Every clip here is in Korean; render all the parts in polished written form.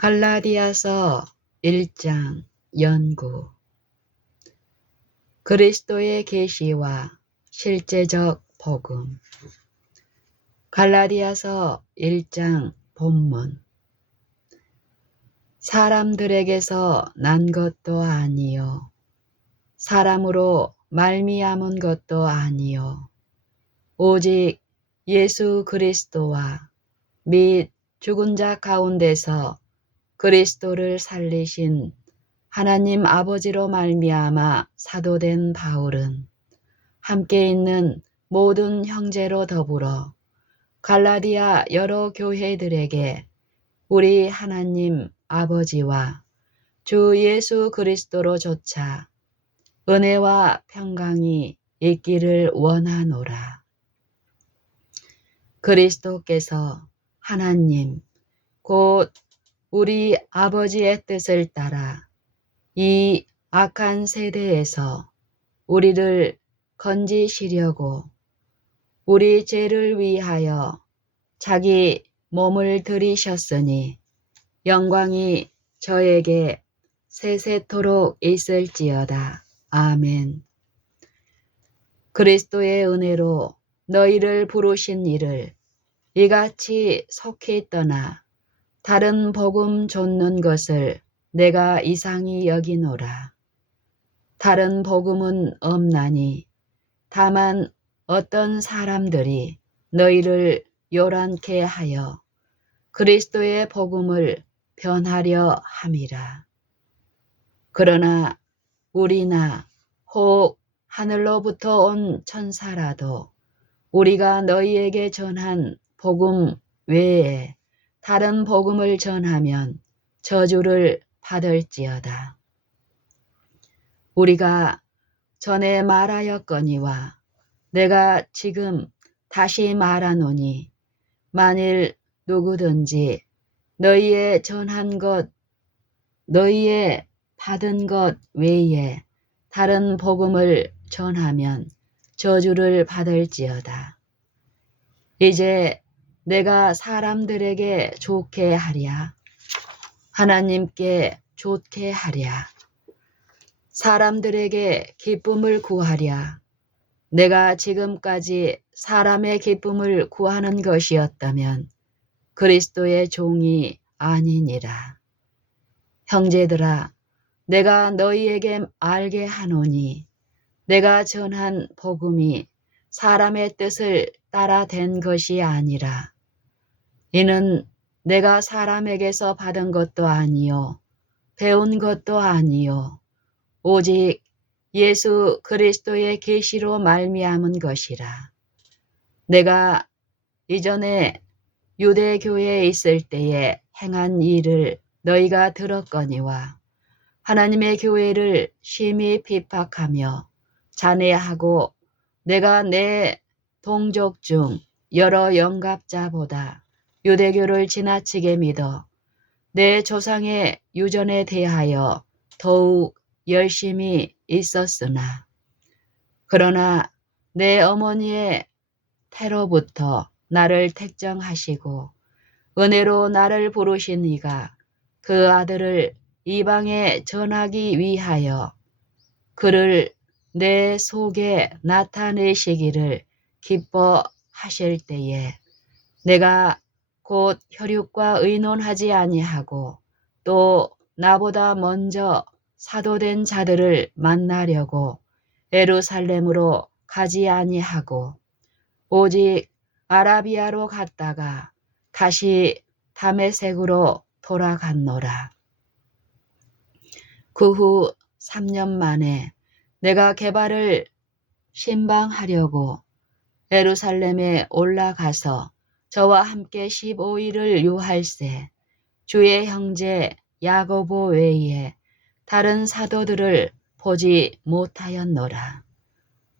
갈라디아서 1장 연구. 그리스도의 계시와 실제적 복음. 갈라디아서 1장 본문. 사람들에게서 난 것도 아니요 사람으로 말미암은 것도 아니요 오직 예수 그리스도와 및 죽은 자 가운데서 그리스도를 살리신 하나님 아버지로 말미암아 사도된 바울은 함께 있는 모든 형제로 더불어 갈라디아 여러 교회들에게 우리 하나님 아버지와 주 예수 그리스도로조차 은혜와 평강이 있기를 원하노라. 그리스도께서 하나님 곧 우리 아버지의 뜻을 따라 이 악한 세대에서 우리를 건지시려고 우리 죄를 위하여 자기 몸을 들이셨으니 영광이 저에게 세세토록 있을지어다. 아멘. 그리스도의 은혜로 너희를 부르신 이를 이같이 속히 떠나 다른 복음 좇는 것을 내가 이상히 여기노라. 다른 복음은 없나니 다만 어떤 사람들이 너희를 요란케 하여 그리스도의 복음을 변하려 함이라. 그러나 우리나 혹 하늘로부터 온 천사라도 우리가 너희에게 전한 복음 외에 다른 복음을 전하면 저주를 받을지어다. 우리가 전에 말하였거니와 내가 지금 다시 말하노니 만일 누구든지 너희의 전한 것, 너희의 받은 것 외에 다른 복음을 전하면 저주를 받을지어다. 이제 내가 사람들에게 좋게 하랴, 하나님께 좋게 하랴, 사람들에게 기쁨을 구하랴. 내가 지금까지 사람의 기쁨을 구하는 것이었다면 그리스도의 종이 아니니라. 형제들아, 내가 너희에게 알게 하노니 내가 전한 복음이 사람의 뜻을 따라 된 것이 아니라 이는 내가 사람에게서 받은 것도 아니요 배운 것도 아니요 오직 예수 그리스도의 계시로 말미암은 것이라. 내가 이전에 유대교회에 있을 때에 행한 일을 너희가 들었거니와 하나님의 교회를 심히 핍박하며 잔해하고 내가 내 동족 중 여러 영갑자보다 유대교를 지나치게 믿어 내 조상의 유전에 대하여 더욱 열심히 있었으나 그러나 내 어머니의 태로부터 나를 택정하시고 은혜로 나를 부르신 이가 그 아들을 이방에 전하기 위하여 그를 내 속에 나타내시기를 기뻐하실 때에 내가 곧 혈육과 의논하지 아니하고 또 나보다 먼저 사도된 자들을 만나려고 예루살렘으로 가지 아니하고 오직 아라비아로 갔다가 다시 다메섹으로 돌아갔노라. 그 후 3년 만에 내가 게바를 신방하려고 예루살렘에 올라가서 저와 함께 15일을 유할세 주의 형제 야고보 외에 다른 사도들을 보지 못하였노라.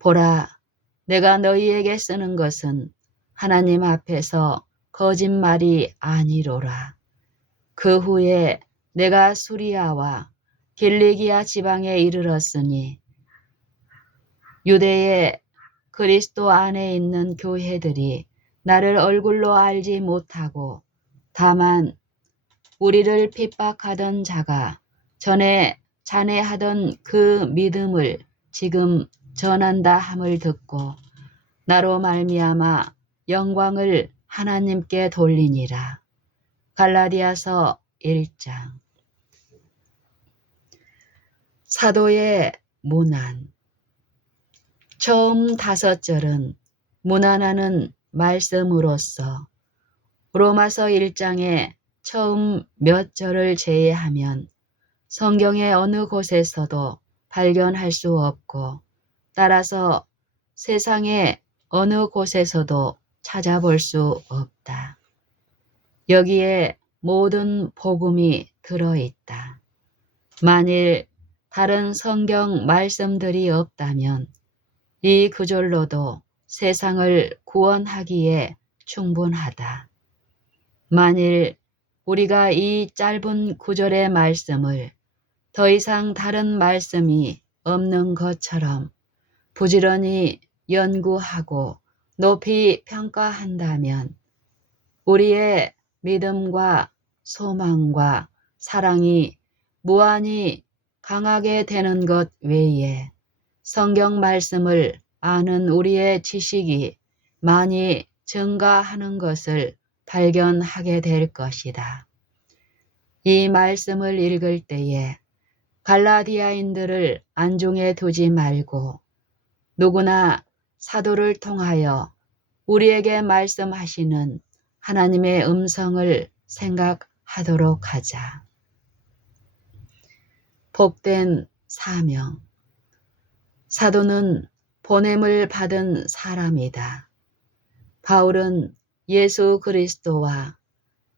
보라, 내가 너희에게 쓰는 것은 하나님 앞에서 거짓말이 아니로라. 그 후에 내가 수리아와 길리기아 지방에 이르렀으니 유대의 그리스도 안에 있는 교회들이 나를 얼굴로 알지 못하고 다만 우리를 핍박하던 자가 전에 잔해하던 그 믿음을 지금 전한다 함을 듣고 나로 말미암아 영광을 하나님께 돌리니라. 갈라디아서 1장. 사도의 문안. 처음 5절은 문안하는 말씀으로서 로마서 1장의 처음 몇 절을 제외하면 성경의 어느 곳에서도 발견할 수 없고 따라서 세상의 어느 곳에서도 찾아볼 수 없다. 여기에 모든 복음이 들어있다. 만일 다른 성경 말씀들이 없다면 이 구절로도 세상을 구원하기에 충분하다. 만일 우리가 이 짧은 구절의 말씀을 더 이상 다른 말씀이 없는 것처럼 부지런히 연구하고 높이 평가한다면 우리의 믿음과 소망과 사랑이 무한히 강하게 되는 것 외에 성경 말씀을 아는 우리의 지식이 많이 증가하는 것을 발견하게 될 것이다. 이 말씀을 읽을 때에 갈라디아인들을 안중에 두지 말고 누구나 사도를 통하여 우리에게 말씀하시는 하나님의 음성을 생각하도록 하자. 복된 사명. 사도는 보냄을 받은 사람이다. 바울은 예수 그리스도와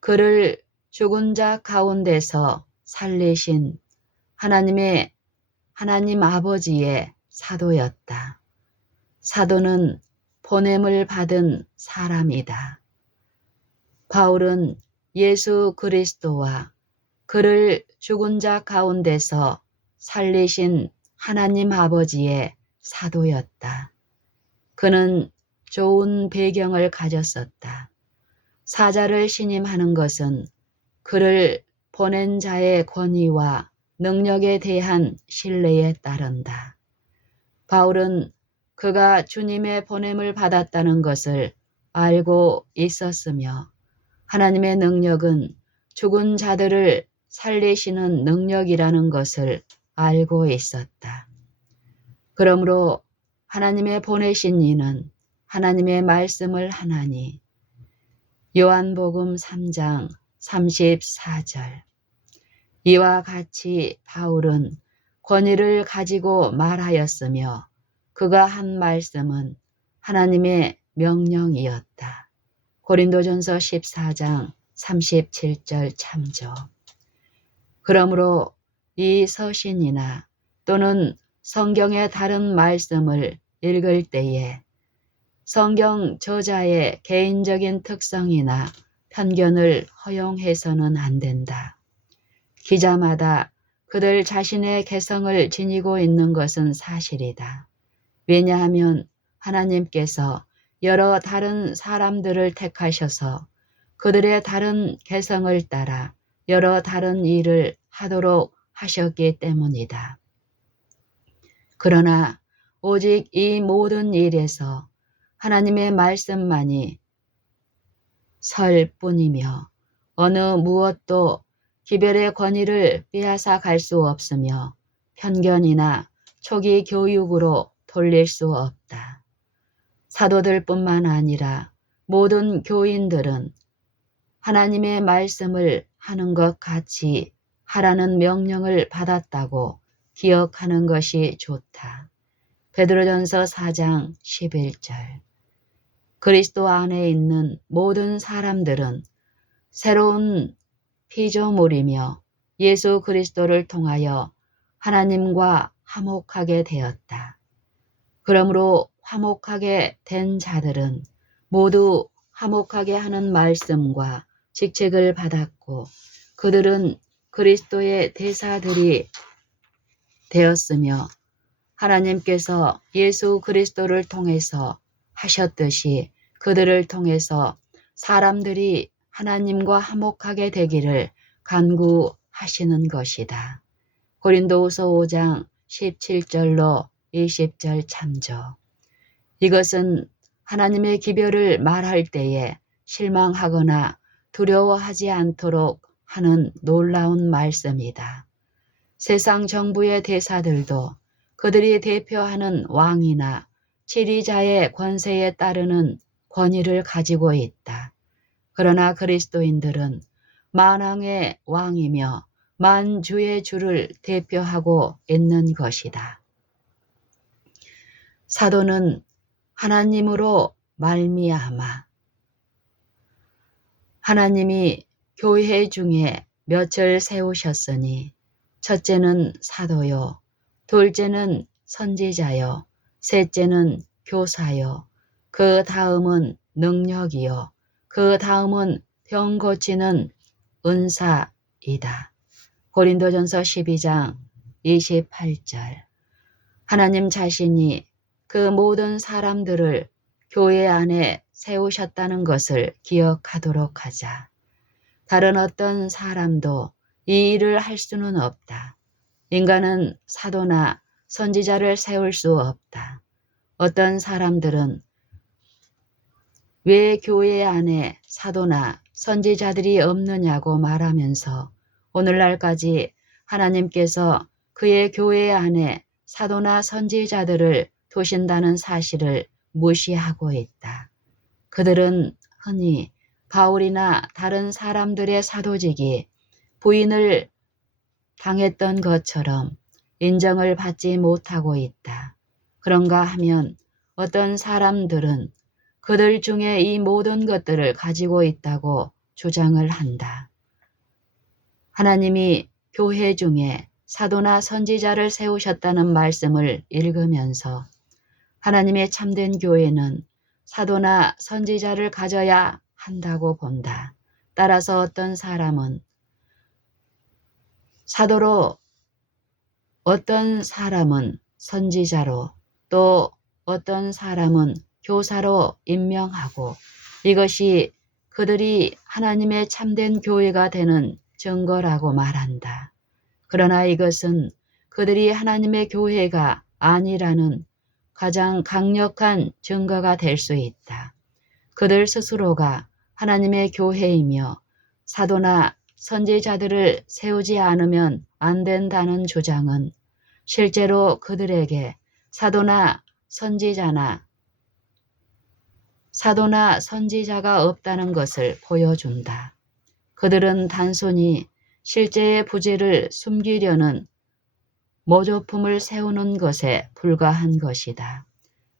그를 죽은 자 가운데서 살리신 하나님 아버지의 사도였다. 사도는 보냄을 받은 사람이다. 바울은 예수 그리스도와 그를 죽은 자 가운데서 살리신 하나님 아버지의 사도였다. 그는 좋은 배경을 가졌었다. 사자를 신임하는 것은 그를 보낸 자의 권위와 능력에 대한 신뢰에 따른다. 바울은 그가 주님의 보냄을 받았다는 것을 알고 있었으며 하나님의 능력은 죽은 자들을 살리시는 능력이라는 것을 알고 있었다. 그러므로 하나님의 보내신 이는 하나님의 말씀을 하나니 요한복음 3장 34절. 이와 같이 바울은 권위를 가지고 말하였으며 그가 한 말씀은 하나님의 명령이었다. 고린도전서 14장 37절 참조. 그러므로 이 서신이나 또는 성경의 다른 말씀을 읽을 때에 성경 저자의 개인적인 특성이나 편견을 허용해서는 안 된다. 기자마다 그들 자신의 개성을 지니고 있는 것은 사실이다. 왜냐하면 하나님께서 여러 다른 사람들을 택하셔서 그들의 다른 개성을 따라 여러 다른 일을 하도록 하셨기 때문이다. 그러나 오직 이 모든 일에서 하나님의 말씀만이 설 뿐이며 어느 무엇도 기별의 권위를 빼앗아 갈 수 없으며 편견이나 초기 교육으로 돌릴 수 없다. 사도들뿐만 아니라 모든 교인들은 하나님의 말씀을 하는 것 같이 하라는 명령을 받았다고 기억하는 것이 좋다. 베드로전서 4장 11절. 그리스도 안에 있는 모든 사람들은 새로운 피조물이며 예수 그리스도를 통하여 하나님과 화목하게 되었다. 그러므로 화목하게 된 자들은 모두 화목하게 하는 말씀과 직책을 받았고 그들은 그리스도의 대사들이 되었으며 하나님께서 예수 그리스도를 통해서 하셨듯이 그들을 통해서 사람들이 하나님과 화목하게 되기를 간구하시는 것이다. 고린도후서 5장 17절로 20절 참조. 이것은 하나님의 기별을 말할 때에 실망하거나 두려워하지 않도록 하는 놀라운 말씀이다. 세상 정부의 대사들도 그들이 대표하는 왕이나 지리자의 권세에 따르는 권위를 가지고 있다. 그러나 그리스도인들은 만왕의 왕이며 만주의 주를 대표하고 있는 것이다. 사도는 하나님으로 말미암아 하나님이 교회 중에 몇을 세우셨으니 첫째는 사도요, 둘째는 선지자요, 셋째는 교사요, 그 다음은 능력이요, 그 다음은 병 고치는 은사이다. 고린도전서 12장 28절. 하나님 자신이 그 모든 사람들을 교회 안에 세우셨다는 것을 기억하도록 하자. 다른 어떤 사람도 이 일을 할 수는 없다. 인간은 사도나 선지자를 세울 수 없다. 어떤 사람들은 왜 교회 안에 사도나 선지자들이 없느냐고 말하면서 오늘날까지 하나님께서 그의 교회 안에 사도나 선지자들을 두신다는 사실을 무시하고 있다. 그들은 흔히 바울이나 다른 사람들의 사도직이 부인을 당했던 것처럼 인정을 받지 못하고 있다. 그런가 하면 어떤 사람들은 그들 중에 이 모든 것들을 가지고 있다고 주장을 한다. 하나님이 교회 중에 사도나 선지자를 세우셨다는 말씀을 읽으면서 하나님의 참된 교회는 사도나 선지자를 가져야 한다고 본다. 따라서 어떤 사람은 사도로, 어떤 사람은 선지자로, 또 어떤 사람은 교사로 임명하고 이것이 그들이 하나님의 참된 교회가 되는 증거라고 말한다. 그러나 이것은 그들이 하나님의 교회가 아니라는 가장 강력한 증거가 될 수 있다. 그들 스스로가 하나님의 교회이며 사도나 선지자들을 세우지 않으면 안 된다는 주장은 실제로 그들에게 사도나 선지자가 없다는 것을 보여준다. 그들은 단순히 실제의 부재를 숨기려는 모조품을 세우는 것에 불과한 것이다.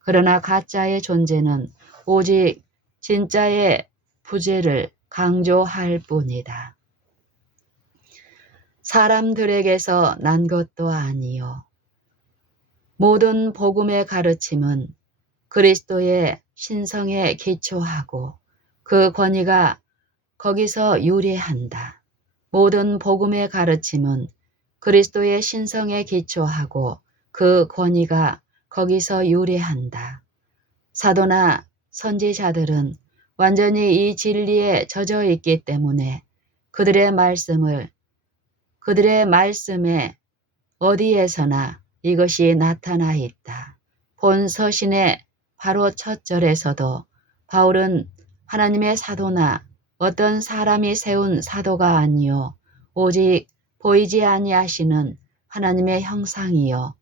그러나 가짜의 존재는 오직 진짜의 부재를 강조할 뿐이다. 사람들에게서 난 것도 아니요. 모든 복음의 가르침은 그리스도의 신성에 기초하고 그 권위가 거기서 유래한다. 모든 복음의 가르침은 그리스도의 신성에 기초하고 그 권위가 거기서 유래한다. 사도나 선지자들은 완전히 이 진리에 젖어 있기 때문에 그들의 말씀에 어디에서나 이것이 나타나 있다. 본 서신의 바로 첫 절에서도 바울은 하나님의 사도나 어떤 사람이 세운 사도가 아니요 오직 보이지 아니하시는 하나님의 형상이요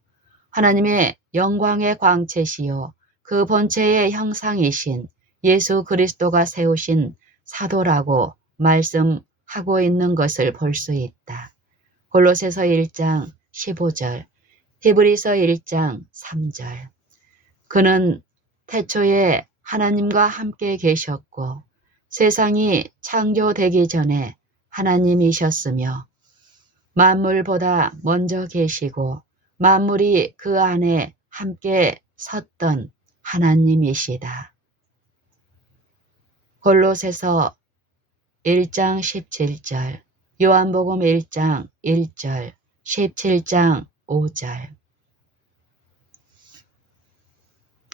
하나님의 영광의 광채시요 그 본체의 형상이신 예수 그리스도가 세우신 사도라고 말씀하고 있는 것을 볼 수 있다. 골로새서 1장 15절, 히브리서 1장 3절. 그는 태초에 하나님과 함께 계셨고 세상이 창조되기 전에 하나님이셨으며 만물보다 먼저 계시고 만물이 그 안에 함께 섰던 하나님이시다. 골로새서 1장 17절, 요한복음 1장 1절, 17장 5절.